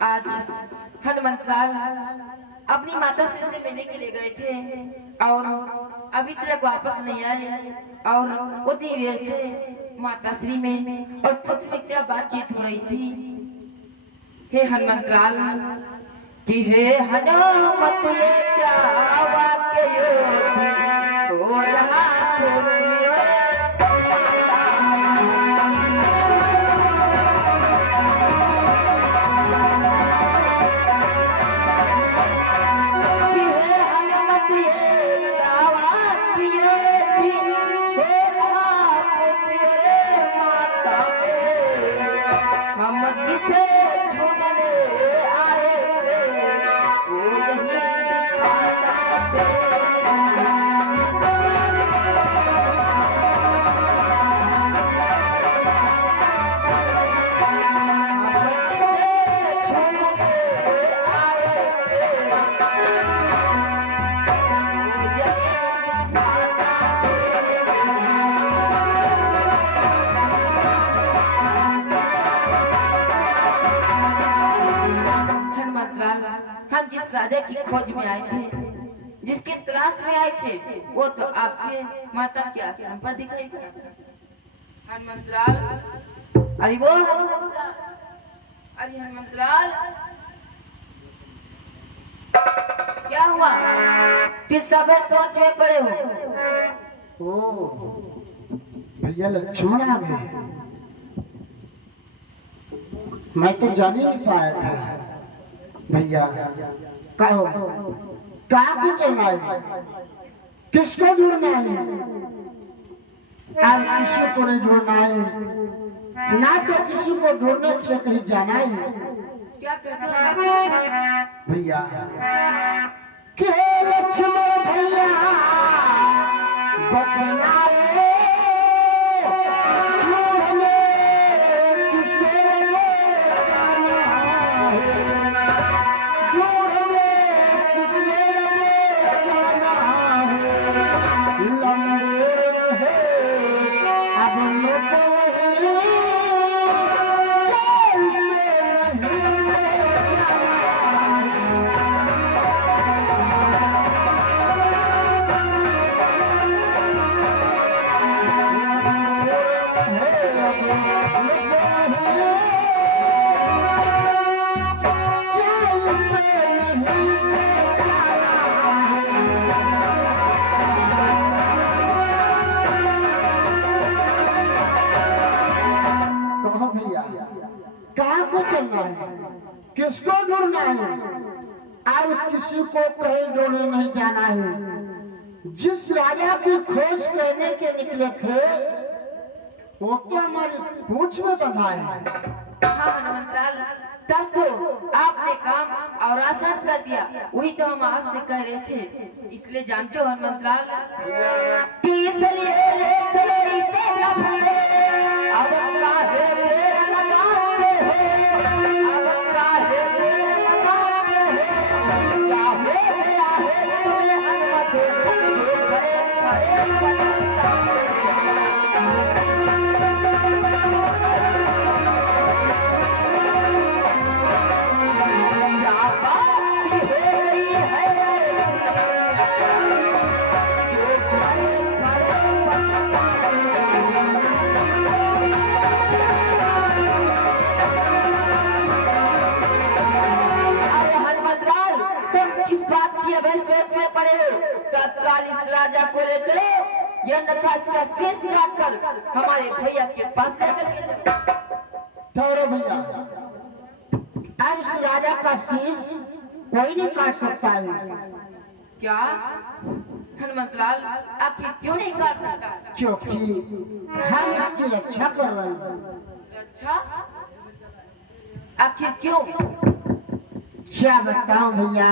आज हनुमंत लाल अपनी माता श्री से मिलने के लिए गए थे और अभी तक वापस नहीं आए और उतनी देर से माता श्री में और पुत्र में क्या बातचीत हो रही थी। हे हनुमंत लाल कि हे हनुमत ये क्या वाक्य हो रहा जिस राजा की खोज में आए थे, जिसके तलाश में आए थे, वो तो आपके माता के आश्रम पर दिखाई दिया। हनुमंत लाल, अरे वो अरे हनुमंत लाल, क्या हुआ? किस समय सोच में पड़े हो? ओ भैया लक्ष्मण आ गए। मैं तो जान ही नहीं पाया था भैया। कहो क्या कुछ चलना है, किसको ढूंढना है? अब किसी को नहीं ढूंढना है, ना तो किसी को ढूंढने के लिए कहीं जाना है। क्या कहते हो भैया? के लक्ष्मण भैया बतलाओ किसको ढूंढना है? अब किसी को कहीं ढूंढने नहीं जाना है। जिस राजा की खोज करने के निकले थे वो तो हमारी पूछ में बंधा है। हाँ हनुमंत लाल, तब तो आपने काम और आसान कर दिया। वही तो हम आपसे कह रहे थे। इसलिए जानते हो हनुमंत लाल, चलो इसे न भूले, अब काहे देर लगाते हो, अब काहे देर लगाते हो, क्या हो गया है तुम्हें हनुमत, जो खड़े खड़े इस राजा को ले चलो, यह अन्यथा इसका शीश काट कर हमारे भैया के पास लेकर ठहरो भैया। अब इस राजा का शीश कोई नहीं काट सकता है। क्या हनुमंत लाल, आखिर क्यों नहीं काट सकता? क्योंकि हम इसकी रक्षा कर रहे हैं। रक्षा? आखिर क्यों? क्या बताऊं भैया,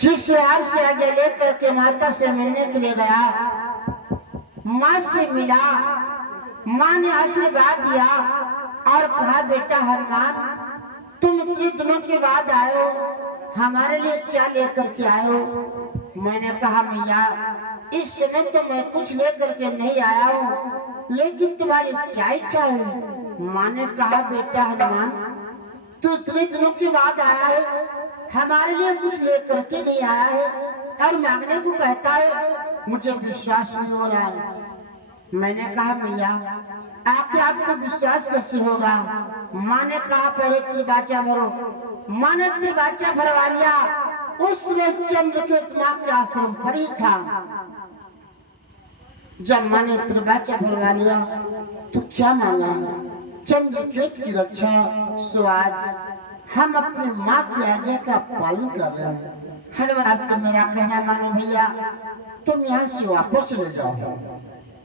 जिस आपसे आगे लेकर के माता से मिलने के लिए गया, माँ से मिला, माँ ने आशीर्वाद दिया और कहा बेटा हनुमान तुम इतने दिनों के बाद आए हो, हमारे लिए क्या लेकर के आए हो? मैंने कहा मैया इस समय तो मैं कुछ लेकर के नहीं आया हूँ, लेकिन तुम्हारी क्या इच्छा है? माँ ने कहा बेटा हनुमान तू इतने दिनों के बाद आया है, हमारे लिए कुछ लेकर के नहीं आया है और मांगने को कहता है, मुझे विश्वास नहीं हो रहा है। मैंने कहा मैया आके आपको विश्वास कैसे होगा? माँ ने कहा पहले त्रिबाचा भरो। माँ ने त्रिबाचा भरवा लिया। उसमें चंद्रकेत माँ के आश्रम पर ही था। जब माँ ने त्रिबाचा भरवा लिया तो क्या मांगा? चंद्रकेत की रक्षा। सो आज हम अपनी माँ की आज्ञा का पालन कर रहे हैं। हनुमान अब तो मेरा कहना मानो भैया, तुम यहाँ से वापस चले जाओ।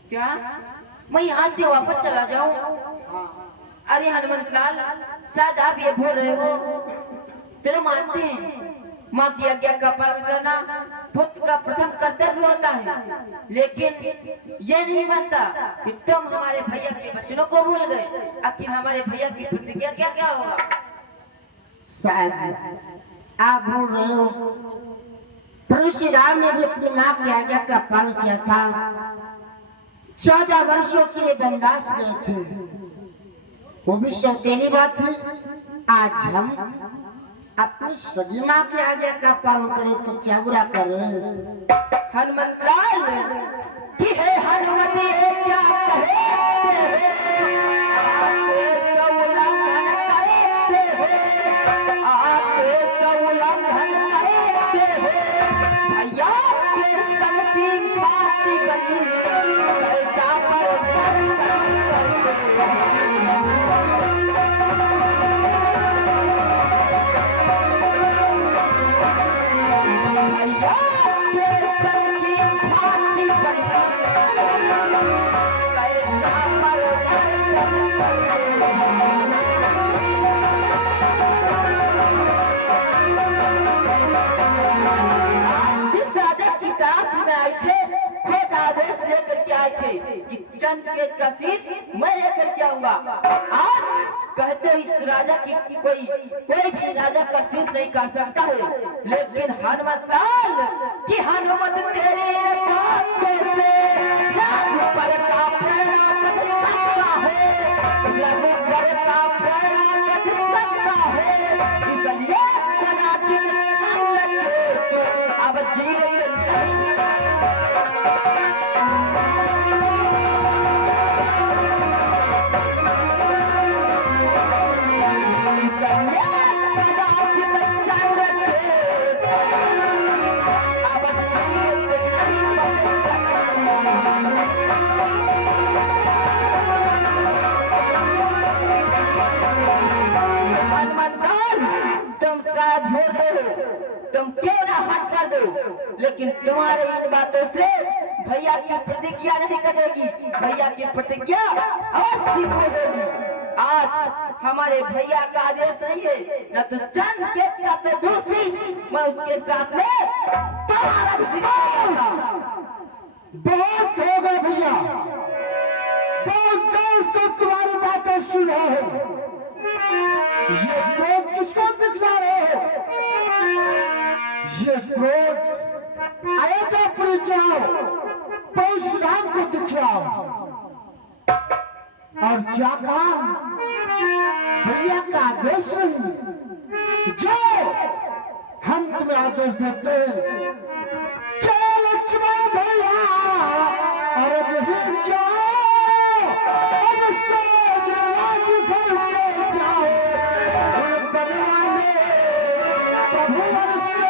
क्या मैं यहाँ से वापस चला जाऊँ? अरे हनुमंत लाल, शायद आप ये बोल रहे हो, चलो मानते हैं माँ की आज्ञा का पालन करना पुत्र का प्रथम कर्तव्य होता है, लेकिन ये नहीं बनता कि तुम हमारे भैया के वचनों को भूल गए। आखिर हमारे भैया की प्रतिज्ञा क्या क्या होगा? शायद आप भूल रहे हो, प्रभु श्री राम ने भी अपनी माँ की आज्ञा का पालन किया था। 14 वर्षों के लिए वनवास गए थे, वो भी सौतेली बात थी। आज हम अपनी सगी माँ की आज्ञा का पालन करें तो क्या बुरा कर रहे हैं? हनुमंत लाल कि है हनुमति क्या कहे भैया के संग की बाती गई ऐसा पर भैया के संग की बाती गई ऐसा पर जिस राजा की तलाश में आए थे, खुद आदेश लेकर के आए थे कि चंद्रकेत का शीश मैं लेकर के आऊंगा। आज कहते हो इस राजा की कोई भी राजा का शीश नहीं कर सकता है, लेकिन हनुमत लाल कि हनुमत तेरे बातों से लागू पर का प्रेरणा कर सकता है, लागू पर का प्रेरणा कर सकता है। इसलिए कदाचित चंद्रकेत अब जीवित नहीं। तुम क्यों ना हट कर दो, लेकिन तुम्हारे इन बातों से भैया की प्रतिज्ञा नहीं कटेगी। भैया की प्रतिज्ञा अवश्य होगी। आज हमारे भैया का आदेश नहीं है, न तो चंद्रकेत का तो दूसरी मैं उसके साथ में तुम्हारा बहुत हो गया भैया, बहुत देर से तुम्हारी बातें सुन रहे हो। ये क्रोध किसको दिखला रहे हो? ये क्रोध अयोध्यापुरी जाओ, परशुराम को दिखलाओ। और क्या कहा? भैया का आदेश नहीं, जो हम तुम्हें आदेश देते हैं क्या लक्ष्मण भैया और क्या अब से राज घर में जाओ बनवाने प्रभु से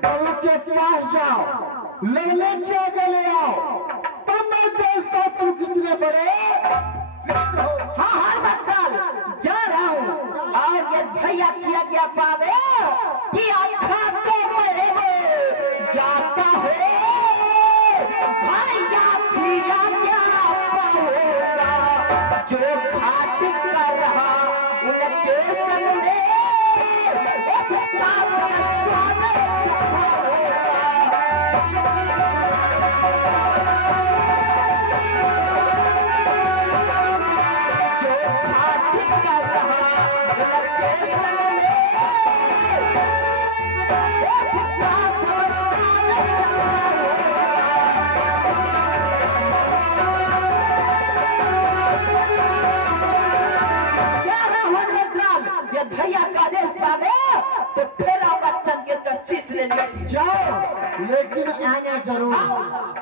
प्रभु के पास जाओ, लेने के आगे ले आओ, तब मैं देखता तुम कितने बड़े। हाँ हर बात जा रहा हूँ, और ये भैया किया गया पागल कि अच्छा तो मैं जाता हो भैया किया क्या पाऊंगा जो घाट कर रहा उनके संग में उसका समस्या में जो घाट कर रहा उनके संग में उसका समस्या में भैया का आदेश पागे तो फिर आऊंगा चंद का शीश लेने जाओ लेकिन आना जरूर